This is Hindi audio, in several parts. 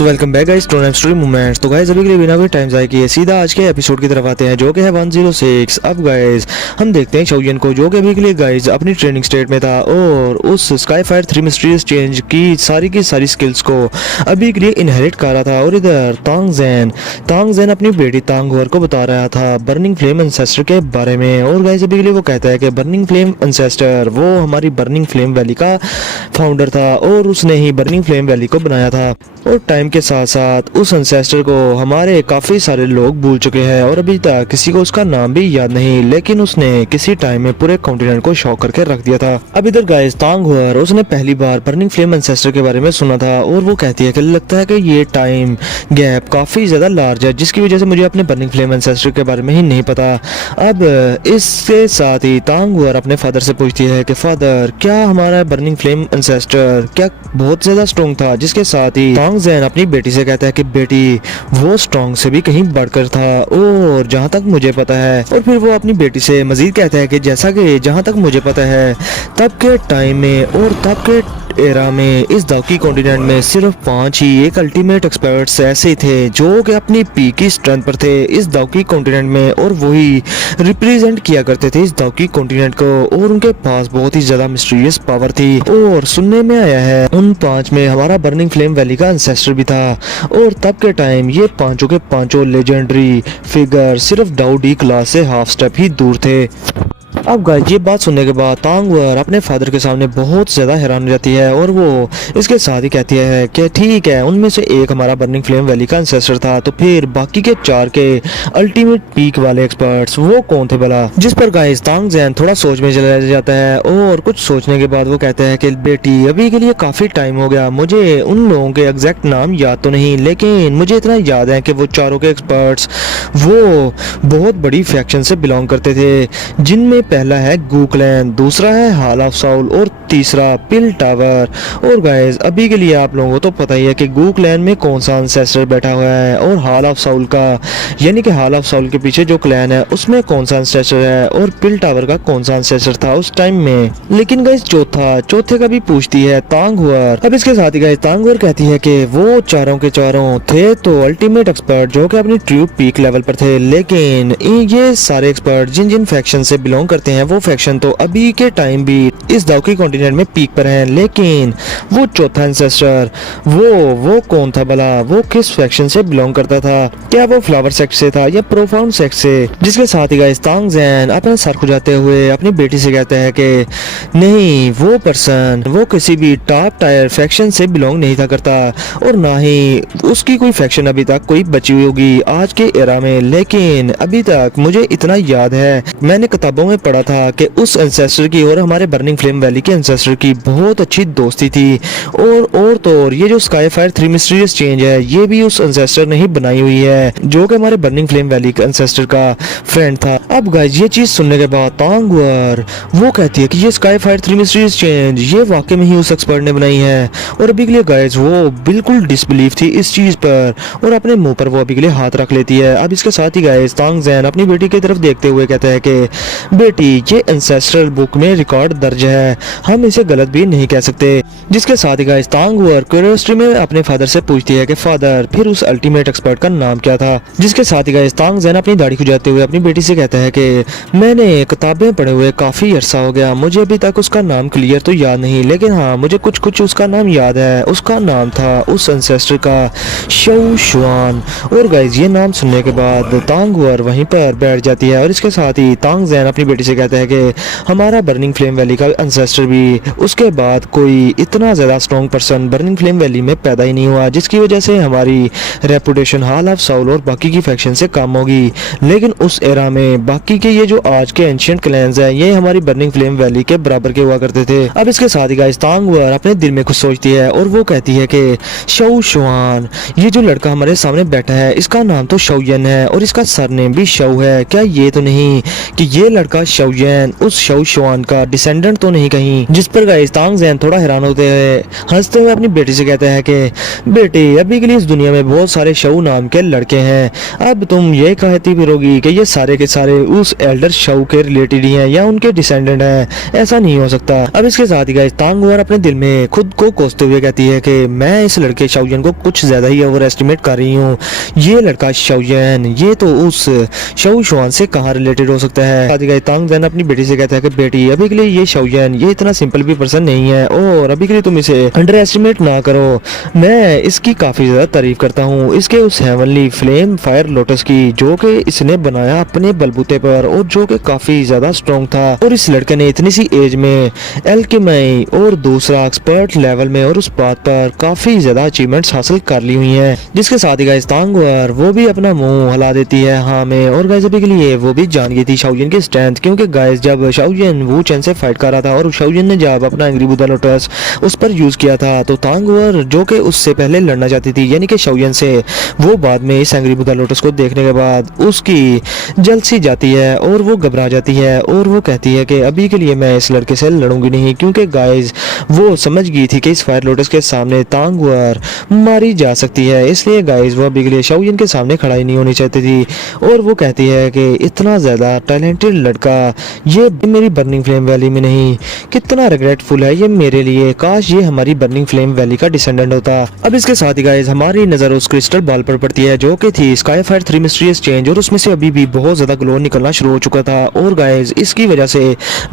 So welcome back guys to name story moments. तो गाइस अभी के लिए बिना कोई टाइम जाए किए सीधा आज के एपिसोड की तरफ आते हैं जो कि है 106। अब गाइस हम देखते हैं शौयन को जो कि अभी के लिए गाइस अपनी ट्रेनिंग स्टेट में था और उस स्काई फायर 3 मिस्टीरियस चेंज की सारी स्किल्स को अभी के लिए इनहेरिट कर रहा था। और इधर तांग ज़ेन अपनी बेटी तांग हुआर को बता रहा था बर्निंग फ्लेम एंसेस्टर के बारे में। और गाइस अभी के लिए वो कहता है कि बर्निंग फ्लेम एंसेस्टर वो हमारी बर्निंग फ्लेम वैली का फाउंडर था और उसने ही बर्निंग फ्लेम वैली को बनाया था। और टाइम के साथ साथ उस एंसेस्टर को हमारे काफी सारे लोग भूल चुके हैं और अभी तक किसी को उसका नाम भी याद नहीं, लेकिन उसने किसी टाइम में पूरे कॉन्टिनेंट को शॉक करके रख दिया था। अब इधर गाइस तांग हुआर उसने पहली बार बर्निंग फ्लेम एंसेस्टर के बारे में सुना था और वो कहती है कि लगता है कि ये टाइम गैप काफी ज्यादा लार्ज है जिसकी वजह से मुझे अपने बर्निंग फ्लेम एंसेस्टर के बारे में ही नहीं पता। अब इसके साथ ही तांग हुआर अपने फादर से पूछती है कि फादर क्या हमारा बर्निंग फ्लेम एंसेस्टर क्या बहुत ज्यादा स्ट्रॉन्ग था, जिसके साथ ही तांग ज़ेन अपनी बेटी से कहता है कि बेटी वो स्ट्रॉन्ग से भी कहीं बढ़कर था और जहाँ तक मुझे पता है। और फिर वो अपनी बेटी से मजीद कहता है कि जैसा कि जहाँ तक मुझे पता है तब के टाइम में और तब के एरा में इस दाउकी कॉन्टिनेंट में सिर्फ 5 ही एक अल्टीमेट एक्सपर्ट्स ऐसे थे जो कि अपनी पीक की स्ट्रेंथ पर थे इस दाउकी कॉन्टिनेंट में और वही रिप्रेजेंट किया करते थे इस दाउकी कॉन्टिनेंट को और उनके पास बहुत ही ज्यादा मिस्टीरियस पावर थी। और सुनने में आया है उन 5 में हमारा बर्निंग फ्लेम वैली का एंसेस्टर भी था और तब के टाइम ये पांचों के पांचों लेजेंडरी फिगर सिर्फ डाउ डी क्लास से हाफ स्टेप ही दूर थे। अब गाइस ये बात सुनने के बाद तांग हुआर अपने फादर के सामने बहुत ज्यादा हैरान हो जाती है और वो इसके साथ ही कहती है कि ठीक है उनमें से एक हमारा बर्निंग फ्लेम वैली का एंसेस्टर था, तो फिर बाकी के 4 के अल्टीमेट पीक वाले एक्सपर्ट्स वो कौन थे भला। जिस पर गाइस तांग ज़ेन थोड़ा सोच में चला जाता है और कुछ सोचने के बाद वो कहता है कि बेटी अभी के लिए काफी टाइम हो गया, मुझे उन लोगों के एग्जैक्ट नाम याद तो नहीं, लेकिन मुझे इतना याद है कि वो चारों के एक्सपर्ट्स वो बहुत बड़ी फैक्शन से बिलोंग करते थे जिनमें पहला है गू क्लैन, दूसरा है हॉल ऑफ साउल और तीसरा पिल टावर। और गाइस अभी के लिए आप लोगों को तो पता ही है कि गू क्लैन में कौन सा एंसेस्टर बैठा हुआ है और हॉल ऑफ साउल का यानी कि हॉल ऑफ साउल के पीछे जो क्लैन है उसमें कौन सा एंसेस्टर है और पिल टावर का कौन सा एंसेस्टर था उस टाइम में। लेकिन गाइस चौथे का भी पूछती है तांग हुआर। अब इसके साथ ही गाइस तांग हुआर कहती है कि वो चारों के चारों थे तो अल्टीमेट एक्सपर्ट जो कि अपनी ट्रू पीक लेवल पर थे, लेकिन ये सारे एक्सपर्ट जिन जिन फैक्शन से बिलोंग करते हैं वो फैक्शन तो अभी के टाइम भी इस दाउकी कॉन्टिनेंट में पीक पर है, लेकिन वो चौथा एंसेस्टर वो कौन था भला, वो किस फैक्शन से बिलोंग करता था, क्या वो फ्लावर सेक्ट से था या प्रोफाउंड सेक्ट से। जिसके साथ ही गाइस तांग ज़ेन अपना सर खुजाते हुए अपनी बेटी से कहता है कि नहीं वो पर्सन वो किसी भी टॉप टायर फैक्शन से बिलोंग नहीं था करता और ना ही उसकी कोई फैक्शन अभी तक कोई बची हुई होगी आज के एरा में। लेकिन अभी तक मुझे इतना याद है मैंने किताबों में पढ़ा था कि उस एंसेस्टर की और हमारे बर्निंग फ्लेम वैली के एंसेस्टर की बहुत अच्छी दोस्ती थी और तो और ये जो स्काई फायर 3 मिस्टीरियस चेंज है ये भी उस एंसेस्टर ने ही बनाई हुई है जो कि हमारे बर्निंग फ्लेम वैली के एंसेस्टर का फ्रेंड था। अब गाइस ये चीज सुनने के बाद तांग हुआर वो कहती है कि ये स्काई फायर 3 मिस्टीरियस चेंज ये वाकई में ही उस एक्सपर्ट ने बनाई है और अभी के लिए गाइस वो बिल्कुल डिसबिलीव थी इस चीज पर और अपने मुंह पर वो अभी के लिए हाथ रख लेती है। अब इसके साथ ही गाइस तांग ज़ेन अपनी बेटी की तरफ देखते हुए कहता है कि बेटी ये एंसेस्ट्रल बुक में रिकॉर्ड दर्ज है, हम इसे गलत भी नहीं कह सकते। जिसके साथ ही गाइस तांग हुआर क्यूरियोसिटी में अपने फादर से पूछती है कि फादर फिर उस अल्टीमेट एक्सपर्ट का नाम क्या था। जिसके साथ ही गाइस तांग ज़ेन अपनी दाढ़ी खुजाते हुए अपनी बेटी से कहता है कि मैंने किताबें पढ़े हुए काफी अरसा हो गया, मुझे अभी तक उसका नाम क्लियर तो याद नहीं, लेकिन हाँ मुझे कुछ उसका नाम याद है। उसका नाम था उस एंसेस्टर का शौ शुआन। और गाइस ये नाम सुनने के बाद तांग हुआर वहीं पर बैठ जाती है और इसके साथ ही तांग ज़ेन अपनी बेटी से कहता है कि हमारा बर्निंग फ्लेम वैली का एंसेस्टर भी उसके बाद कोई इतना ज्यादा strong person burning flame valley में पैदा ही नहीं हुआ जिसकी वजह से हमारी रेपुटेशन हॉल ऑफ साउल और बाकी की फैक्शन से कम होगी। लेकिन उस एरा में बाकी के ये जो आज के एंशिएंट क्लैंस हैं ये हमारी बर्निंग फ्लेम वैली के बराबर के हुआ करते थे। अब इसके साथ ही गाइस तांग हुआर अपने दिल में कुछ सोचती है और वो कहती है कि शौ शुआन ये जो लड़का हमारे सामने बैठा है इसका नाम तो शौयन है और इसका सरनेम भी शौ है, क्या ये तो नहीं कि ये लड़का लड़का शाओयन उस शाओ शुआन का डिसेंडेंट तो नहीं कहीं। जिस पर गाइस तांग ज़ेन थोड़ा हैरान होते हुए हंसते हुए अपनी बेटी से कहते हैं कि बेटी, अभी के लिए इस दुनिया में बहुत सारे शाओ नाम के लड़के हैं, अब तुम ये कहती फिरोगी कि ये सारे के सारे उस एल्डर शाओ के रिलेटेड ही हैं या उनके डिसेंडेंट हैं, ऐसा नहीं हो सकता। अब इसके साथ ही गाइस तांग हुआर अपने दिल में खुद को कोसते हुए कहती है कि मैं इस लड़के शाओयन को कुछ ज्यादा ही ओवर एस्टिमेट कर रही हूँ। ये लड़का शाओयन ये तो उस शाओ शुआन से कहाँ रिलेटेड हो सकता है। साथ ही गाइस तांग ज़ेन अपनी बेटी से कहता है कि बेटी, अभी के लिए ये शाओयन ये इतना सिंपल भी पर्सन नहीं है और अभी के लिए तुम इसे अंडर एस्टिमेट ना करो। मैं इसकी काफी ज्यादा तारीफ करता हूँ, इसके उस हेवनली फ्लेम फायर लोटस की जो कि इसने बनाया अपने बलबूते पर और जो कि काफी ज्यादा स्ट्रॉन्ग था। और इस लड़के ने इतनी सी एज में एल्केमी और दूसरा एक्सपर्ट लेवल में और उस बात पर काफी ज्यादा अचीवमेंट्स हासिल कर ली हुई हैं। जिसके साथ ही गाइस तांग हुआर वो भी अपना मुंह हिला देती है हाँ में। और गाइस अभी के लिए वो भी जान गई थी शाओयन की स्ट्रेंथ, क्योंकि गाइस जब शाओयन वू चेन से फाइट कर रहा था और शाओयन ने जब अपना एंग्री बुदा लोटस उस पर यूज किया था तो तांग हुआर जो कि उससे पहले लड़ना चाहती थी यानी कि शाओयन से, वो बाद में इस एंग्री बुदा लोटस को देखने के बाद उसकी जल्द सी जाती है और वो घबरा जाती है और वो कहती है कि अभी के लिए मैं इस लड़के से लड़ूंगी नहीं, क्योंकि गाइस वो समझ गई थी कि इस फायर लोटस के सामने तांग हुआर मारी जा सकती है, इसलिए गाइस वो अभी के लिए शाओयन के सामने खड़ा ही नहीं होनी चाहती थी। और वो कहती है कि इतना ज्यादा टैलेंटेड लड़का ये मेरी बर्निंग फ्लेम वैली में नहीं, कितना रिग्रेटफुल है ये मेरे लिए, काश ये हमारी बर्निंग फ्लेम वैली का डिसेंडेंट होता। अब इसके साथ ही गाइस हमारी नजर उस क्रिस्टल बॉल पर पड़ती है जो कि थी स्काई फायर 3 मिस्टीरियस चेंज और उसमें से अभी भी बहुत ज्यादा ग्लो निकलना शुरू हो चुका था। और गाइस इसकी वजह से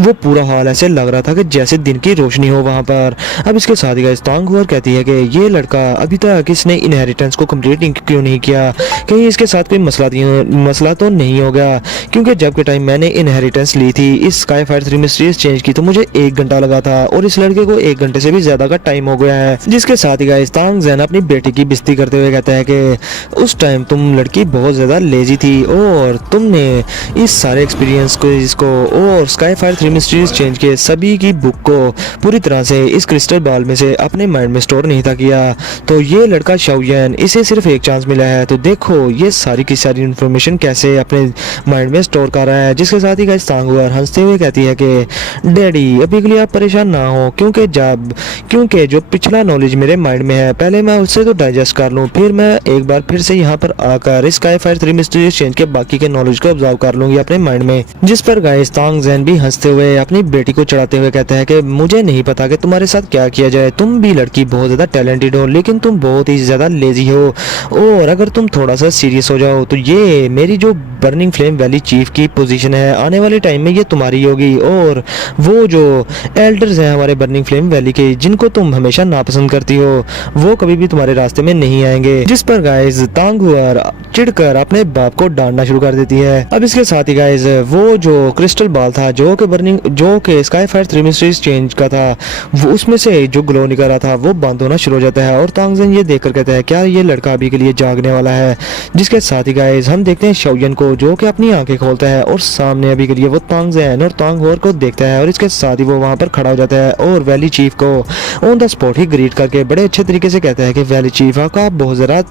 वो पूरा हाल ऐसे लग रहा था कि जैसे दिन की रोशनी हो वहां पर। अब इसके साथ ही गाइस तांग हुआर कहती है कि ये लड़का अभी तक इसने इनहेरिटेंस को कंप्लीट क्यों नहीं किया, कहीं इसके साथ कोई मसला तो नहीं हो गया, क्योंकि जब के टाइम मैंने इनहेरिटेंस ली थी इस स्काई फायर 3 मिस्टीरियस चेंज की तो मुझे 1 घंटा लगा था और इस लड़के को 1 घंटे से भी ज्यादा का टाइम हो गया है। जिसके साथ ही गाइस तांग ज़ेन अपनी बेटी की बेइज्जती करते हुए कहता है कि उस टाइम तुम लड़की बहुत ज्यादा लेजी थी और तुमने इस सारे एक्सपीरियंस को इसको और स्काई फायर 3 मिस्टीरियस चेंज के सभी की बुक को पूरी तरह से इस क्रिस्टल बॉल में से अपने माइंड में स्टोर नहीं था किया। तो ये लड़का शाओयन इसे सिर्फ एक चांस मिला है, तो देखो ये सारी की सारी इन्फॉर्मेशन कैसे अपने माइंड में स्टोर कर रहा है। जिसके साथ ही गाइस तांग हुआर हंसते हुए कहती है कि डैडी अभी के लिए आप परेशान ना हो, क्योंकि जो पिछला नॉलेज मेरे माइंड में है पहले मैं उससे तो डाइजेस्ट कर लूँ, फिर मैं एक बार फिर से यहाँ पर आकर स्काई फायर 3 मिस्टीरियस चेंज के बाकी के नॉलेज को ऑब्जर्व कर लूंगी अपने माइंड में। जिस पर गाइस तांग ज़ेन भी हंसते हुए अपनी बेटी को चढ़ाते हुए कहता है कि मुझे नहीं पता कि तुम्हारे साथ क्या किया जाए, तुम भी लड़की बहुत ज्यादा टैलेंटेड हो लेकिन तुम बहुत ही ज्यादा लेजी हो और अगर तुम थोड़ा सा सीरियस हो जाओ तो ये मेरी जो बर्निंग फ्लेम वैली चीफ की पोजीशन है आने वाले टाइम में ये तुम्हारी होगी और वो जो एल्डर्स हैं हमारे बर्निंग फ्लेम वैली के जिनको तुम हमेशा नापसंद करती हो वो कभी भी तुम्हारे रास्ते में नहीं आएंगे। जिस पर गाइस तांग हुआर चिढ़कर अपने बाप को डांटना शुरू कर देती है। अब इसके साथ ही गाइस वो जो क्रिस्टल बॉल था जो कि स्काई फायर 3 मिस्टीरियस चेंज का था वो उसमें से जो ग्लो निकल रहा था वो बंद होना शुरू हो जाता है और तांग ज़ेन ये देखकर कहता है क्या ये लड़का अभी के लिए जागने वाला है। जिसके साथ ही गाइस हम देखते हैं शाओयन को जो कि अपनी आंखें खोलता है और सामने अभी के लिए वो तांग ज़ेन और तांग हुआर को देखता है और इसके साथ ही वो वहां पर खड़ा हो जाता है और वैली चीफ को on the spot he greet करके बड़े अच्छे तरीके से कहता है कि वैली चीफ आपका बहुत ज्यादा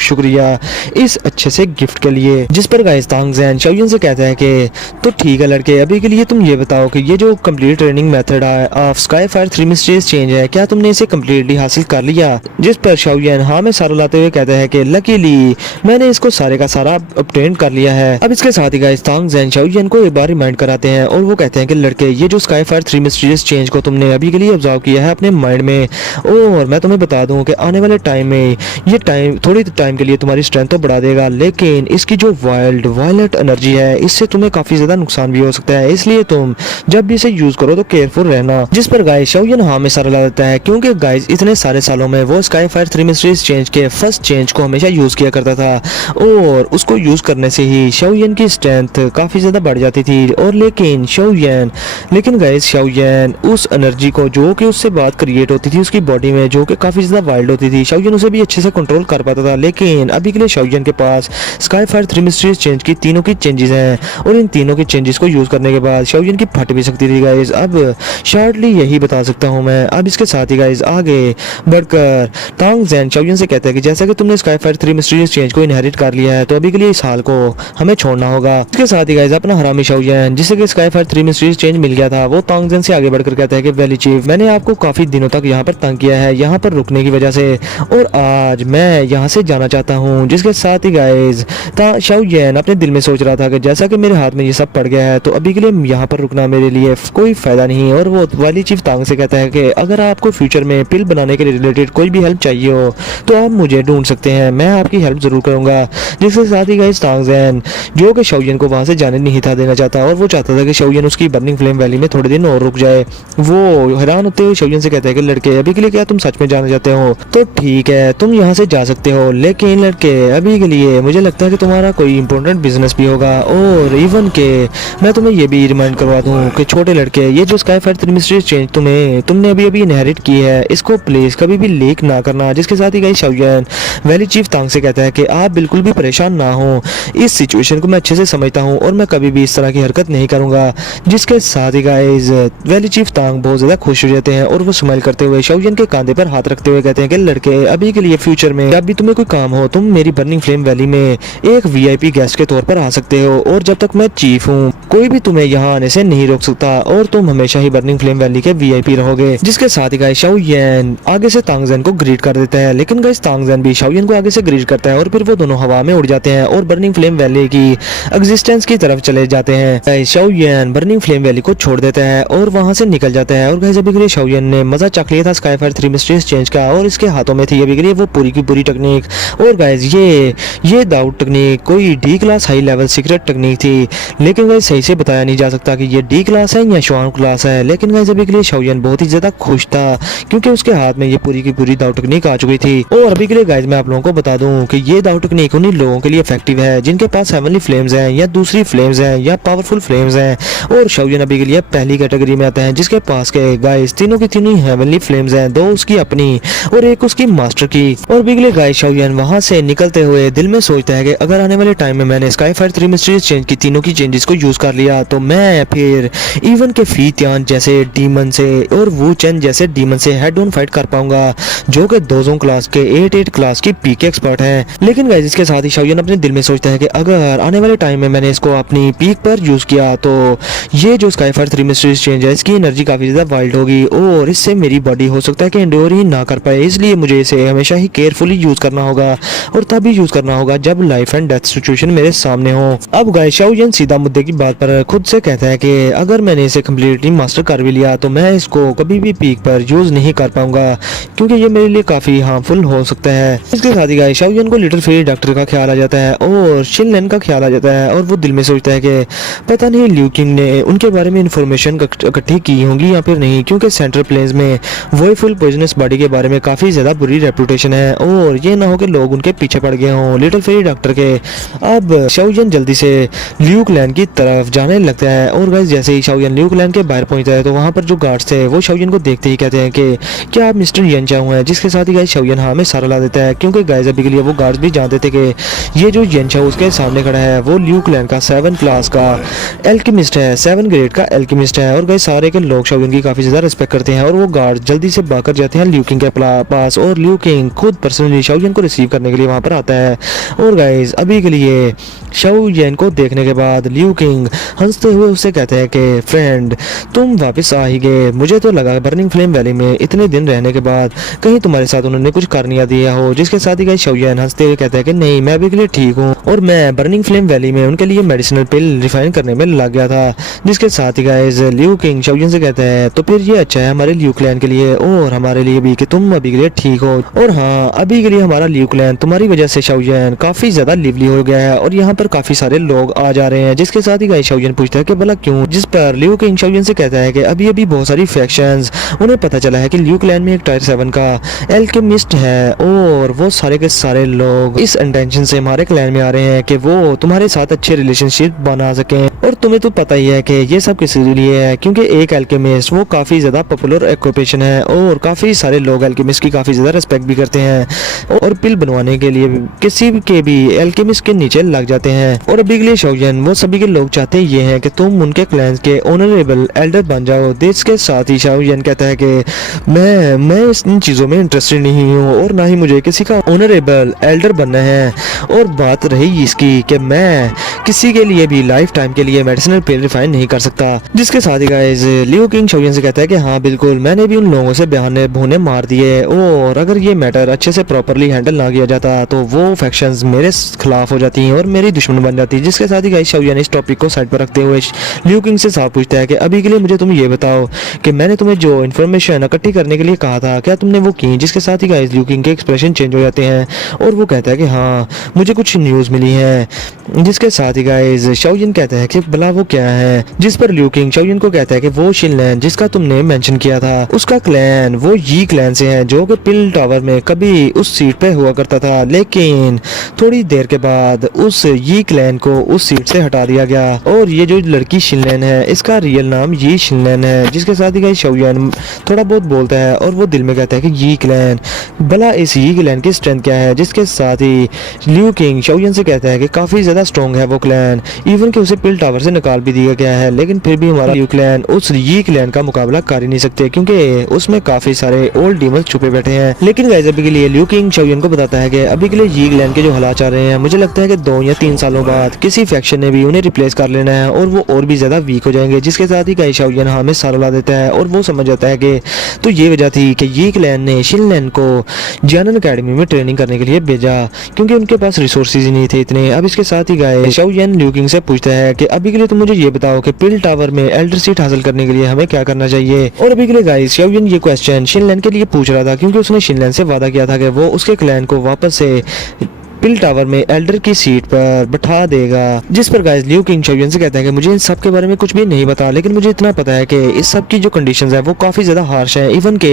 शुक्रिया इस अच्छे से गिफ्ट के लिए। जिस पर गाइस तांग ज़ेन शाओयन से कहता है कि तो ठीक है लड़के अभी के लिए तुम ये बताओ कि ये जो कंप्लीट ट्रेनिंग मेथड है of sky fire 3 mysterious change है क्या तुमने इसे कंप्लीटली हासिल कर लिया। जिस पर शाओयन हाँ में सारा लाते हुए कहता है कि लकीली मैंने इसको सारे का सारा ऑब्टेन कर लिया है। अब इसके साथ ही गाइस तांग ज़ेन शाओयन को एक बार रिमाइंड कराते हैं और वो कहते हैं कि लड़के ये जो स्काई फायर 3 मिस्टीरियस चेंज को तुमने अभी के लिए ऑब्जर्व किया है अपने माइंड में और मैं तुम्हें बता दूं कि आने वाले टाइम में ये थोड़ी टाइम के लिए तुम्हारी स्ट्रेंथ तो बढ़ा देगा लेकिन इसकी जो वायलेट एनर्जी है इससे तुम्हें काफी ज्यादा नुकसान भी हो सकता है, इसलिए तुम जब भी इसे यूज करो तो केयरफुल रहना। जिस पर गाइस शाओयन हाँ में सारा ला देता है क्योंकि गाइस इतने सारे सालों में वो स्काई फायर 3 मिस्टीरियस चेंज के फर्स्ट चेंज को हमेशा यूज किया करता था और उसको यूज करने से ही शाओयन की स्ट्रेंथ काफी ज्यादा बढ़ जाती थी। और लेकिन गाइस शाओयन उस एनर्जी को जो कि उससे बात क्रिएट होती थी उसकी बॉडी में जो कि काफी ज्यादा वाइल्ड होती थी शाओयन उसे भी अच्छे से कंट्रोल कर पाता था। लेकिन अभी के लिए शाओयन के पास स्काई फायर 3 मिस्टीरियस चेंज की तीनों की चेंजेस हैं और इन तीनों की चेंजेस को यूज करने के बाद शाओयन की फट भी सकती थी गाइस। अब शॉर्टली यही बता सकता हूं मैं। अब इसके साथ ही गाइस आगे बढ़कर तांग ज़ेन शाओयन से कहता है कि जैसा कि तुमने स्काई फायर 3 मिस्टीरियस चेंज को इनहेरिट कर लिया है तो अभी के लिए इस हाल को हमें छोड़ना होगा। इसके साथ ही गाइस अपना हरामी शाओयन जिसे कि स्काईफायर 3 मिस्ट्रीज चेंज मिल गया था, वो तांगजेन से आगे बढ़कर कहता है कि वैली चीफ, मैंने आपको काफी दिनों तक यहाँ पर तंग किया है, यहाँ पर रुकने की वजह से, और आज मैं यहाँ से जाना चाहता हूँ। जिसके साथ ही गाइस शाओयन अपने दिल में सोच रहा था कि जैसा कि मेरे हाथ में ये सब पड़ गया है तो अभी के लिए यहाँ पर रुकना मेरे लिए कोई फायदा नहीं है। और वो वैली चीफ तांग से कहता है कि अगर आपको फ्यूचर में पिल बनाने के रिलेटेड कोई भी हेल्प चाहिए हो तो आप मुझे ढूंढ सकते हैं, मैं आपकी हेल्प जरूर करूंगा। जिसके साथ ही गाइस तांगजेन जो कि शाओयन को वहां से जाने नहीं था देना चाहता, और वो चाहता था कि शाओयन उसकी बर्निंग फ्लेम वैली में थोड़े दिन और रुक जाए। वो हैरान होते हुए शाओयन से कहता है कि लड़के अभी के लिए क्या तुम सच में जाना चाहते हो तो ठीक है तुम यहाँ से जा सकते हो, लेकिन लड़के अभी के लिए मुझे लगता है कि तुम्हारा कोई इंपॉर्टेंट बिजनेस भी होगा। और इवन के मैं तुम्हें ये भी रिमाइंड करवा दूं कि छोटे लड़के ये जो स्काईफायर 3 मिस्ट्रीज चेंज तुमने अभी इनहेरिट की है, इसको प्लीज कभी भी लीक ना करना। जिसके साथ ही गाइस शाओयन वैली चीफ तांग से कहता है कि आप बिल्कुल भी परेशान ना हो, इस सिचुएशन को मैं अच्छे से समझता हूँ और मैं कभी भी इस तरह की हरकत नहीं करूंगा। जिसके साथ ही गाइस वैली चीफ तांग बहुत ज्यादा खुश हो जाते हैं और वो स्माइल करते हुए शाओयन के कंधे पर हाथ रखते हुए कहते हैं कि लड़के अभी के लिए फ्यूचर में जब भी तुम्हें कोई काम हो तुम मेरी बर्निंग फ्लेम वैली में एक वीआईपी गेस्ट के तौर पर आ सकते हो, और जब तक मैं चीफ हूँ कोई भी तुम्हें यहाँ आने से नहीं रोक सकता और तुम हमेशा ही बर्निंग फ्लेम वैली के वीआईपी रहोगे। जिसके साथ ही गाइस शाओयन आगे से तांगजेन को ग्रीट कर देता है, लेकिन गाइस तांगजेन भी शाओयन को आगे से ग्रीट करता है और फिर वो दोनों हवा में उड़ जाते हैं और बर्निंग फ्लेम वैली की एग्जिस्टेंस की तरफ चले जाते हैं। Guys Shaoyan burning flame valley को छोड़ देता है और वहां से निकल जाता है। और गाइस अभी के लिए शाओयन ने मजा चख लिया था स्काईफायर 3 मिस्ट्रीज चेंज का और इसके हाथों में थी अभी के लिए वो पूरी की पूरी टेक्निक। और गाइस ये दाऊद टेक्निक कोई D class high level secret technique थी, लेकिन गाइस सही से बताया नहीं जा सकता कि ये डी क्लास है या श्वान क्लास है। लेकिन गाइस अभी के लिए शाओयन बहुत ही ज्यादा खुश था क्योंकि उसके हाथ में ये पूरी की पूरी दाऊ टेक्निक आ चुकी थी। और अभी के लिए गाइस मैं आप लोगों को बता दूं कि ये दाऊ टेक्निक उन्हीं लोगों के लिए इफेक्टिव है जिनके पास हेवनली फ्लेम्स हैं या दूसरी फ्लेम्स हैं या पावरफुल फ्लेम्स हैं। और शाओयन अभी के लिए पहली कैटेगरी में आता है जिसके पास के गाइस तीनों की तीनों हेवनली फ्लेम्स हैं, दो उसकी अपनी और एक उसकी मास्टर की। और अभी के लिए गाइस शाओयन वहां से निकलते हुए दिल में सोचता है कि अगर आने वाले टाइम में मैंने स्काईफायर 3 मिस्ट्रीज चेंज की तीनों की चेंजेस को यूज कर लिया तो मैं फिर इवन के फी त्यान जैसे डीमन से और वू चेन जैसे डीमन से हेड ऑन फाइट कर पाऊंगा जो कि दोजों क्लास के 8 क्लास की पीक एक्सपर्ट हैं। लेकिन गाइस इसके साथ ही शाओयन अपने दिल में सोचता है कि अगर आने वाले टाइम में मैंने इसको अपनी पीक पर यूज किया तो ये जो स्काईफायर 3 मिस्ट्रीज चेंज है इसकी एनर्जी काफी ज्यादा वाइल्ड होगी और इससे मेरी बॉडी हो सकता है कि एंड्योर ही ना कर पाए, इसलिए मुझे इसे हमेशा ही केयरफुली यूज करना होगा और तभी यूज करना होगा जब लाइफ एंड डेथ सिचुएशन मेरे सामने हो। अब गाइस शाओयन सीधा मुद्दे की बात पर खुद से कहता है कि अगर मैंने इसे कम्प्लीटली मास्टर कर भी लिया तो मैं इसको कभी भी पीक पर यूज नहीं कर पाऊंगा क्योंकि ये मेरे लिए काफी हार्मफुल हो सकता है। इसके साथ ही गाइस शाओयन को लिटिल फेरी डॉक्टर का ख्याल आ जाता है और शिनलैन का ख्याल आ जाता है और वो दिल में सोचता है कि पता नहीं लियू किंग ने उनके बारे में इंफॉर्मेशन इकट्ठी की होंगी या फिर नहीं, क्योंकि सेंट्रल प्लेन्स में वही फुल पॉइजनस बॉडी के बारे में काफी ज्यादा बुरी रेपुटेशन है और ये ना हो कि लोग उनके पीछे पड़ गए हों लिटिल फेरी डॉक्टर के। अब शाओयन जल्दी से ल्यू क्लैन की तरफ जाने लगता है और गाइस जैसे ही शाओयन ल्यू क्लैन के बाहर पहुंचता है तो वहां पर जो गार्ड्स थे वो शाओयन को देखते ही कहते हैं कि क्या आप मिस्टर यन चाहू हैं। जिसके साथ ही गाइस शाओयन हाँ में सारा ला देता है क्योंकि गाइस अभी के लिए वो गार्ड्स भी जानते थे कि ये जो यन चाहू उसके सामने खड़ा है वो ल्यू क्लैन का 7 क्लास का एल्केमिस्ट है, 7 ग्रेड का एल्केमिस्ट है। और गाइस सारे के लोग शाओयन की काफी ज्यादा रिस्पेक्ट करते हैं और वो गार्ड जल्दी से भाग कर जाते हैं ल्यू किंग के पास और ल्यू किंग खुद पर्सनली शाओयन को रिसीव करने के लिए वहां पर आता है। और गाइस अभी के लिए शाओयन को देखने के बाद ल्यू किंग हंसते हुए उससे कहते हैं कि फ्रेंड तुम वापस आ ही गए, मुझे तो लगा बर्निंग फ्लेम वैली में इतने दिन रहने के बाद कहीं तुम्हारे साथ उन्होंने कुछ कर नहीं दिया हो। जिसके साथ ही गाइस शाओयन हंसते हुए कहता है कि नहीं मैं अभी के लिए ठीक हूँ और मैं बर्निंग फ्लेम वैली में उनके लिए मेडिसिनल पिल रिफाइन करने में लग गया था। जिसके साथ ही गाइस ल्यू किंग शाओयन से कहता है तो फिर ये अच्छा है हमारे ल्यू क्लैन के लिए और हमारे लिए भी कि तुम अभी के लिए ठीक हो। और हाँ अभी के लिए हमारा ल्यू क्लैन तुम्हारी वजह से शाओयन काफी ज्यादा लिवली हो गया है और यहाँ पर काफी सारे लोग आ जा रहे हैं। जिसके साथ ही गाइस शाओयन पूछता है कि भला क्यों, जिस पर ल्यू किंग शाओयन से कहता है कि अभी बहुत सारी फैक्शंस उन्हें पता चला है कि ल्यू क्लैन में एक टायर 7 का एल्केमिस्ट है और वो सारे के सारे लोग इस इंटेंशन से हमारे क्लैन में आ रहे हैं कि वो तुम्हारे साथ अच्छे रिलेशनशिप बना सकें। और तुम्हें तो पता ही है कि ये सब किस लिए है क्योंकि एक एल्केमिस्ट वो काफी ज्यादा पॉपुलर ऑक्यूपेशन है और काफी सारे लोग एल्केमिस्ट की काफी ज्यादा रिस्पेक्ट भी करते हैं और पिल बनवाने के लिए किसी के भी एल्केमिस्ट के नीचे लग जाते हैं। और अभी के लिए शाओयन वो सभी के लोग चाहते ये हैं कि तुम उनके क्लैन के ऑनरेबल एल्डर बन जाओ। देश के साथ ही शाओयन कहता है कि मैं इन चीजों में इंटरेस्टेड नहीं हूँ और ना ही मुझे किसी का ऑनरेबल एल्डर बनना है। और बात रही इसकी कि मैं किसी के लिए भी लाइफ टाइम के लिए मेडिसिनल पिल रिफाइन नहीं कर सकता। जिसके साथ ही गाइस लियू किंग शाओयन से कहता है कि हाँ बिल्कुल, मैंने भी उन लोगों से बहाने भूने मार दिए और अगर ये मैटर अच्छे से प्रॉपरली हैंडल ना किया जाता तो वो फैक्शंस मेरे खिलाफ हो जाती और मेरी दुश्मन बन जाती। जिसके साथ ही गाइस शाओयन इस टॉपिक को साइड पर रखते हुए लियू किंग से साफ पूछता है कि अभी के लिए मुझे तुम ये बताओ कि मैंने तुम्हें जो इन्फॉर्मेशन इकट्ठी करने के लिए कहा था क्या तुमने वो की। जिसके साथ ही गाइस लियू किंग के एक्सप्रेशन चेंज हो जाते हैं और वो कहता है कि हाँ मुझे कुछ न्यूज़ मिली है। जिसके साथ ही गाइस शाओयन कहता है कि भला वो क्या है। जिस पर लियू किंग शाओयन को कहता है कि वो शिनलैन जिसका तुमने मेंशन किया था उसका क्लैन वो यी क्लैन से है जो कि पिल टावर में कभी उस सीट पे हुआ करता था, लेकिन थोड़ी देर के बाद उस यी क्लैन को उस सीट से हटा दिया गया और ये जो लड़की शिनलैन है इसका रियल नाम यी शिनलैन है। जिसके साथ ही गाइस शाओयन थोड़ा बहुत बोलता है और वो दिल में कहता है कि यी क्लैन, भला इस यी क्लैन की स्ट्रेंथ क्या है। जिसके साथ ही लियू किंग शाओयन से कहता है कि काफी ज्यादा स्ट्रॉन्ग है वो क्लैन, इवन कि उसे पिल टावर से निकाल भी दिया गया है, लेकिन फिर भी हमारा लियू क्लैन उस यी क्लैन का मुकाबला कर ही नहीं सकते क्योंकि उसमें काफी सारे ओल्ड डीमंस छुपे बैठे हैं। लेकिन गाइस अभी के लिए लियू किंग शाओयन को बताता है कि अभी के लिए यी क्लैन के जो हालात चल रहे हैं मुझे लगता है कि 2 या 3 सालों बाद किसी फैक्शन ने भी उन्हें रिप्लेस कर लेना है और वो और भी ज्यादा वीक हो जाएंगे। जिसके साथ ही गाइस शाओयन हमें सारा देता है और वो समझ जाता है कि तो ये वजह थी कि यी क्लैन ने शिनलैन को जियानन एकेडमी में ट्रेनिंग करने के लिए भेजा क्योंकि उनके पास रिसोर्सेज ही नहीं थे इतने। अब इसके साथ ही गाइस शाओयन लियू किंग से पूछता है कि अभी के लिए तुम मुझे ये बताओ कि पिल टावर में एल्डर सीट हासिल करने के लिए हमें क्या करना चाहिए। और अभी के लिए गाइस शाओयन ये क्वेश्चन शिनलैन के लिए पूछ रहा था क्योंकि उसने शिनलैन से वादा किया था कि वो उसके क्लैन को वापस से पिल टावर में एल्डर की सीट पर बैठा देगा। जिस पर गाइस लियू किंग शाओयन से कहता है कि मुझे इन सब के बारे में कुछ भी नहीं पता, लेकिन मुझे इतना पता है कि इस सब की जो कंडीशंस है वो काफी ज्यादा हार्श है, इवन के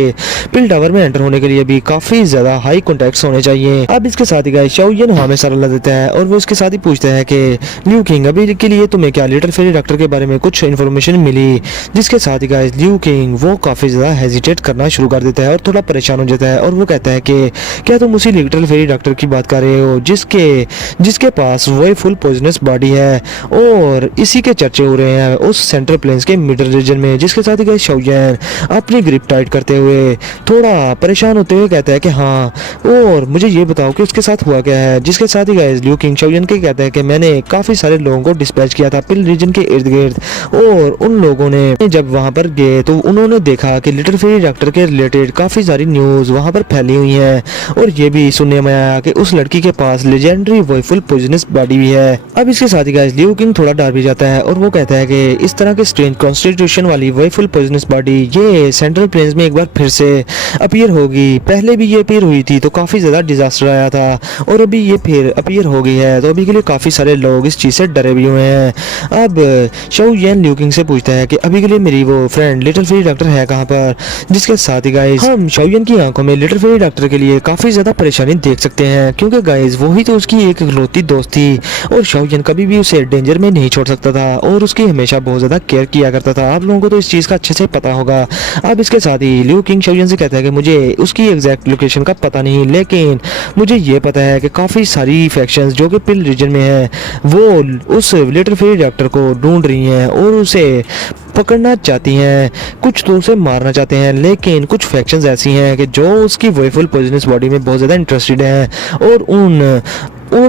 पिल टावर में एंटर होने के लिए भी काफी ज्यादा हाई कॉन्टैक्ट्स होने चाहिए। अब इसके साथ ही गाइस शाओयन हमें सलाह देता है और वो इसके साथ ही पूछता है कि लियू किंग अभी के लिए तुम्हें क्या लिटिल फेरी डॉक्टर के बारे में कुछ इन्फॉर्मेशन मिली। जिसके साथ ही गाइस लियू किंग वो काफी ज्यादा हेजिटेट करना शुरू कर देता है और थोड़ा परेशान हो जाता है और वो कहता है कि क्या तुम उसी लिटिल फेरी डॉक्टर की बात कर रहे हो जिसके पास वही फुल पॉइजनस बॉडी है और इसी के चर्चे हो रहे हैं उस सेंट्रल प्लेन्स के मिडल रीजन में। जिसके साथ ही गाइस शाओयन अपनी ग्रिप टाइट करते हुए थोड़ा परेशान होते हुए कहता है कि हाँ और मुझे ये बताओ कि उसके साथ हुआ क्या है। जिसके साथ ही गाइस लियू किंग शाओयन के कहता है कि मैंने काफी सारे लोगों को डिस्पैच किया था पिल रीजन के इर्द गिर्द और उन लोगों ने जब वहां पर गए तो उन्होंने देखा कि लिटिल फेरी डॉक्टर के रिलेटेड काफी सारी न्यूज वहां पर फैली हुई है और ये भी सुनने में आया कि उस लड़की के पास लेजेंडरी वही फुल पॉइजनस बॉडी भी है। अब इसके साथ ही गाइस लियू किंग थोड़ा डर भी जाता है और वो कहता है कि इस तरह के स्ट्रेंज कॉन्स्टिट्यूशन वाली वही फुल पॉइजनस बॉडी ये सेंट्रल प्लेन्स में एक बार फिर से अपीयर होगी। पहले भी ये अपीयर हुई थी तो काफी ज्यादा डिजास्टर आया था और अभी ये फिर अपीयर हो गई है तो अभी के लिए काफी सारे लोग इस चीज से डरे भी हुए हैं। अब शाओयन लियू किंग से पूछता है कि अभी के लिए मेरी वो फ्रेंड लिटिल फेरी डॉक्टर है कहाँ पर। जिसके साथ ही गाइस हम शाओयन की आंखों में लिटिल फेरी डॉक्टर के लिए काफी ज्यादा परेशानी देख सकते हैं क्योंकि गाइस वही तो उसकी एक इकलौती दोस्त थी और शाओयन कभी भी उसे डेंजर में नहीं छोड़ सकता था और उसकी हमेशा बहुत ज्यादा केयर किया करता था। आप लोगों को तो इस चीज का अच्छे से पता होगा। अब इसके साथ ही लियू किंग शाओयन से कहता है कि मुझे उसकी एग्जैक्ट लोकेशन का पता नहीं, लेकिन मुझे ये पता है कि काफी सारी फैक्शंस जो कि पिल रीजन में है वो उस लिटिल फेरी डॉक्टर को ढूंढ रही हैं और उसे पकड़ना चाहती हैं, कुछ तो उसे मारना चाहते हैं, लेकिन कुछ फैक्शंस ऐसी हैं कि जो उसकी वोइफुल पॉइजनस बॉडी में बहुत ज़्यादा इंटरेस्टेड हैं और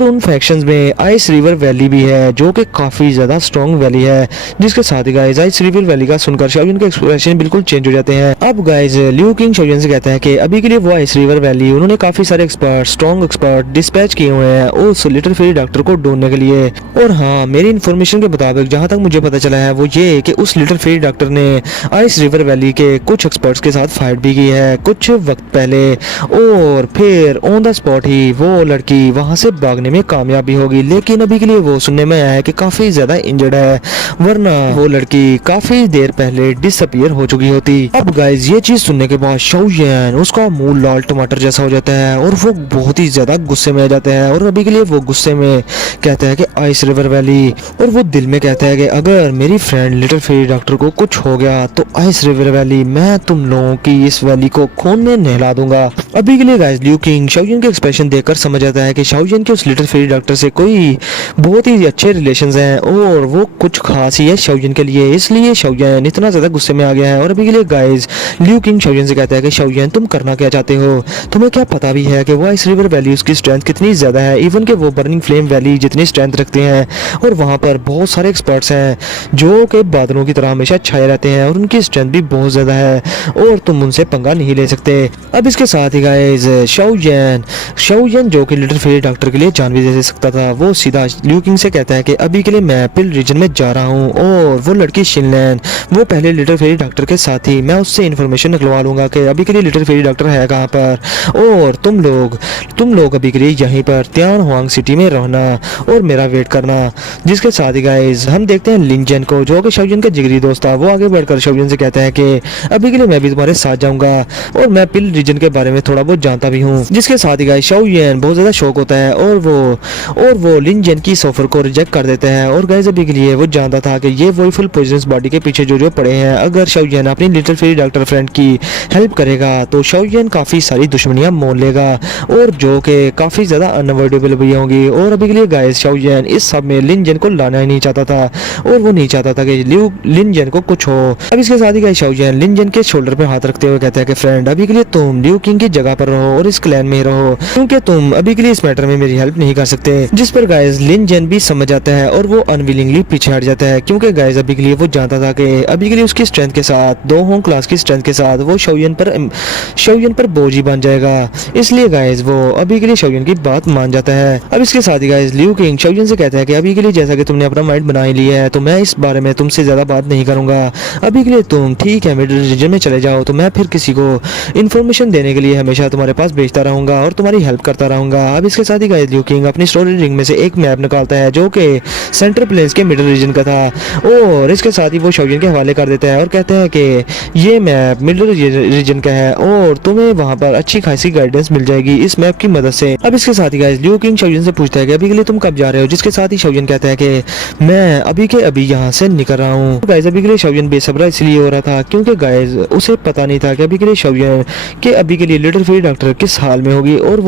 उन फैक्शंस में आइस रिवर वैली भी है जो कि काफ़ी ज़्यादा स्ट्रॉन्ग वैली है। जिसके साथ ही गाइस आइस रिवर वैली का सुनकर शाओयन के एक्सप्रेशन बिल्कुल चेंज हो जाते हैं। अब गाइस लियू किंग शाओयन से कहता है कि अभी के लिए वो आइस रिवर वैली उन्होंने काफ़ी सारे स्ट्रॉन्ग एक्सपर्ट डिस्पैच किए हुए हैं उस लिटिल फेरी डॉक्टर को ढूंढने के लिए। और हाँ, मेरी इन्फॉर्मेशन के मुताबिक जहाँ तक मुझे पता चला है वो ये कि उस लिटिल फेरी डॉक्टर ने आइस रिवर वैली के कुछ एक्सपर्ट्स के साथ फाइट भी की है कुछ वक्त पहले और फिर ऑन द स्पॉट ही वो लड़की वहाँ से भागने में कामयाब भी होगी। लेकिन अभी के लिए वो सुनने में आया है कि काफी ज्यादा इंजर्ड है, वरना वो लड़की काफी देर पहले डिसअपीयर हो चुकी होती। अब गाइस ये चीज सुनने के बाद शाओयन उसका मुंह लाल टमाटर जैसा हो जाता है और वो बहुत ही ज्यादा गुस्से में आ जाता है और अभी के लिए वो गुस्से में कहता है कि आइस रिवर वैली, और वो दिल में कहता है कि अगर मेरी फ्रेंड लिटिल फेरी डॉक्टर को कुछ हो गया तो आइस रिवर वैली मैं तुम लोगों की इस वैली को खून में नहला दूंगा। अभी के लिए गाइस लिू किंग शाओयन के एक्सप्रेशन देखकर समझ आता है कि शाओयन के उस लिटिल फेरी डॉक्टर से कोई बहुत ही अच्छे रिलेशंस हैं और वो कुछ खास ही है शाओयन के लिए, इसलिए शाओयन इतना ज़्यादा गुस्से में आ गया है। और अभी के लिए गाइस लिू किंग शाओयन से कहता है कि शाओयन तुम करना क्या चाहते हो, तुम्हें क्या पता भी है कि वाइस रिवर वैली उसकी स्ट्रेंथ कितनी ज़्यादा है, इवन कि वो बर्निंग फ्लेम वैली जितनी स्ट्रेंथ रखते हैं और वहाँ पर बहुत सारे एक्सपर्ट्स हैं जो कि बादलों की तरह हमेशा छाए रहते हैं और उनकी स्ट्रेंथ भी बहुत ज़्यादा है और तुम उनसे पंगा नहीं ले सकते। अब इसके साथ ही गाइस शाओयन जो कि लिटिल फेरी डॉक्टर के लिए जान भी दे सकता था, वो सीधा लिू किंग से कहता है कि अभी के लिए मैं पिल रीजन में जा रहा हूँ और वो लड़की शिनलैन वो पहले लिटिल फेरी डॉक्टर के साथ ही मैं उससे इन्फॉर्मेशन निकलवा लूंगा कि अभी के लिए लिटिल फेरी डॉक्टर है कहाँ पर और तुम लोग अभी के लिए यहीं पर त्यान हुआंग सिटी में रहना और मेरा वेट करना। जिसके साथ ही गाइस हम देखते हैं लिंजन को जो कि शाओयन का जिगरी दोस्त था, वो आगे बढ़कर शाओयन से कहता है कि अभी के लिए मैं भी तुम्हारे साथ जाऊंगा और मैं पिल रीजन के बारे में थोड़ा बहुत जानता भी हूँ। जिसके साथ ही गाइस शाओयन बहुत ज़्यादा शौक होता है और वो लिंजन की ऑफर को रिजेक्ट कर देते हैं। और गाइस अभी के लिए वो जानता था कि ये वही फुल पॉइजनस बॉडी के पीछे जो पड़े हैं, अगर शाओयन अपनी लिटिल फेरी डॉक्टर फ्रेंड की हेल्प करेगा तो शाओयन काफ़ी सारी दुश्मनियां मोल लेगा और जो कि काफ़ी ज़्यादा अनअवॉइडेबल भी होंगी। और अभी के लिए गाइस शाओयन इस सब में लिंजन को लाना ही नहीं चाहता था और वो नहीं चाहता था कि लिंजन को कुछ हो। अब इसके साथ ही गाइस शाओयन लिंजन के शोल्डर पर हाथ रखते हुए कहता है कि फ्रेंड अभी के लिए तुम लिू किंग की जगह पर रहो और इस क्लैन में ही रहो क्योंकि तुम अभी के लिए इस मैटर में मेरी हेल्प नहीं कर सकते। जिस पर गाइस लिंजन भी समझ जाता है और वो अनविलिंगली पीछे हट जाता है क्योंकि गाइस अभी के लिए वो जानता था कि अभी के लिए उसकी स्ट्रेंथ के साथ दो होंग क्लास की स्ट्रेंथ के साथ वो शाओयन पर बोझ ही बन जाएगा, इसलिए गाइस वो अभी के लिए शाओयन की बात मान जाता है। अब इसके साथ ही गाइस लिू किंग शाओयन से कहता है कि अभी के लिए जैसा कि तुमने अपना माइंड बना ही लिया है तो मैं इस बारे में तुमसे ज़्यादा बात नहीं करूंगा, अभी के लिए तुम ठीक है मिडिल रीजन में चले जाओ तो मैं फिर किसी को इन्फॉर्मेशन देने के लिए हमेशा तुम्हारे पास भेजता रहूंगा और तुम्हारी हेल्प करता रहूंगा। अब इसके साथ ही गाइस लिू किंग अपनी स्टोरी रिंग में से एक मैप निकालता है जो कि सेंट्रल प्लेन्स के मिडिल रीजन का था और इसके साथ ही वो शाओयन के हवाले कर देता है और कहता है कि ये मैप मिडिल रीजन का है और तुम्हें वहां पर अच्छी खासी गाइडेंस मिल जाएगी इस मैप की मदद से। अब इसके साथ ही गाइस लिू किंग शाओयन से पूछता है कि अभी के लिए तुम कब जा रहे हो, जिसके साथ ही शाओयन कहता है कि मैं अभी के अभी यहाँ से निकल रहा हूँ। गाइस अभी के लिए शाओयन बेसब्रा इसलिए हो रहा था क्योंकि गाइस उसे पता नहीं था कि अभी के लिए शाओयन के अभी के लिए लिटिल फेरी डॉक्टर किस हाल में होगी और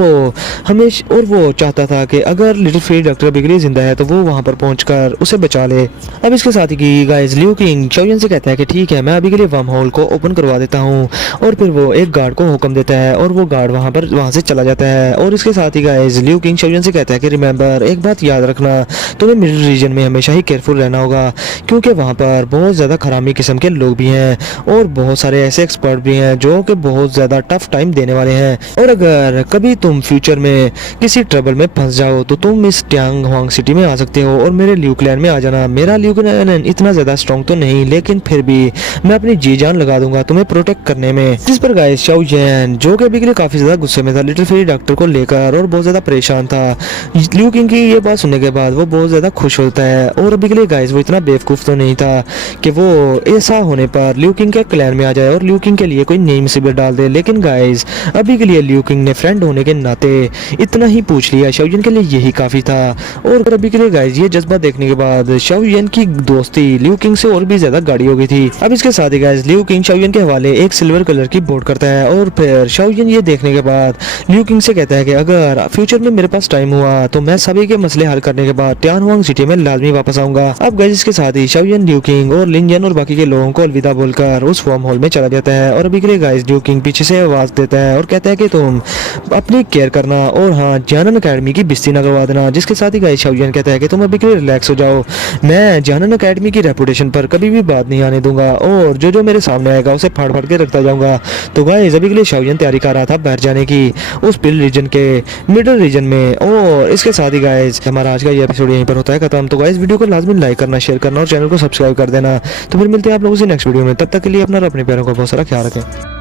वो चाहता था कि अगर लिटिल फेरी डॉक्टर अभी के लिए जिंदा है तो वो वहाँ पर पहुंचकर उसे बचा ले। अब इसके साथ ही गाइस लिू किंग शाओयन से कहता है कि ठीक है मैं अभी के लिए वर्म होल को ओपन करवा देता हूँ और फिर वो एक गार्ड को हुक्म देता है और वो गार्ड वहाँ से चला जाता है। और इसके साथ ही गाइस लिू किंग शाओयन से कहता है कि रिमेंबर एक बात याद रखना, तुम्हें मिडिल रीजन में हमेशा ही केयरफुल रहना होगा क्योंकि वहाँ पर बहुत ज़्यादा खरामी किस्म के लोग भी हैं और बहुत सारे ऐसे एक्सपर्ट भी हैं जो कि बहुत ज़्यादा टफ टाइम देने वाले हैं और अगर कभी तुम फ्यूचर में किसी ट्रबल में फंस जाओ तो तुम इस ट्यांग हुआंग सिटी में आ सकते हो और मेरे लिू क्लैन में आ जाना। मेरा लिू क्लैन इतना ज़्यादा स्ट्रॉन्ग तो नहीं लेकिन फिर भी मैं अपनी जी जान लगा दूंगा तुम्हें प्रोटेक्ट करने में। जिस पर गाइस शाओयन जो कि अभी के लिए काफ़ी ज़्यादा गुस्से में था लिटिल फेरी डॉक्टर को लेकर और बहुत ज़्यादा परेशान था, लिू किंग की ये बात सुनने के बाद वो बहुत ज़्यादा खुश होता है और अभी के लिए गाइस वो इतना बेवकूफ़ तो नहीं था कि वो ऐसा होने पर लिू किंग के क्लैन में आ जाए और लिू किंग के लिए कोई नई मुसीबत डाल दे। लेकिन गाइस अभी के लिए लिू किंग ने फ्रेंड होने के नाते इतना ही पूछ लिया, शाओयन के लिए यही काफ़ी था। और अभी के लिए गाइस ये जज्बा देखने के बाद शाओयन की दोस्ती लिू किंग से और भी ज़्यादा गाढ़ी हो गई थी। अब इसके साथ ही गाइस लिू किंग शाओयन के हवाले एक सिल्वर कलर की बोर्ड करता है और फिर शाओयन ये देखने के बाद लिू किंग से कहता है कि अगर फ्यूचर में मेरे पास टाइम हुआ तो मैं सभी के मसले हल करने के बाद ट्यान हुआंग सिटी में लाजमी वापस आऊंगा। अब गाइस इसके साथ ही शाओयन लिू किंग और लिंजन और बाकी के लोगों को अलविदा बोलकर उस वर्म होल में चला जाता है। और अभी के लिए गाइस लिू किंग पीछे से आवाज देता है और कहता है कि तुम अपनी केयर करना और हाँ जानन अकेडमी की बिस्ती न करवा देना। जिसके साथ ही गाइस शाओयन कहता है कि तुम अभी के लिए रिलैक्स हो जाओ, मैं जानन अकेडमी की रेपुटेशन पर कभी भी बात नहीं आने दूंगा और जो मेरे सामने आएगा उसे फाड़ फाड़ के रखता जाऊंगा। तो गाइस अभी के लिए शाओयन तैयारी कर रहा था बैठ जाने की उस पिल रीजन के मिडिल रीजन में। और इसके साथ ही गाइस हमारा आज का ये एपिसोड यहीं पर होता है खत्म। तो गाइस वीडियो को लाजमी लाइक करना, शेयर करना और चैनल को सब्सक्राइब कर देना। तो फिर मिलते हैं आप लोगों से नेक्स्ट वीडियो में, तब तक के लिए अपना और अपने प्यारों का बहुत सारा ख्याल रखें।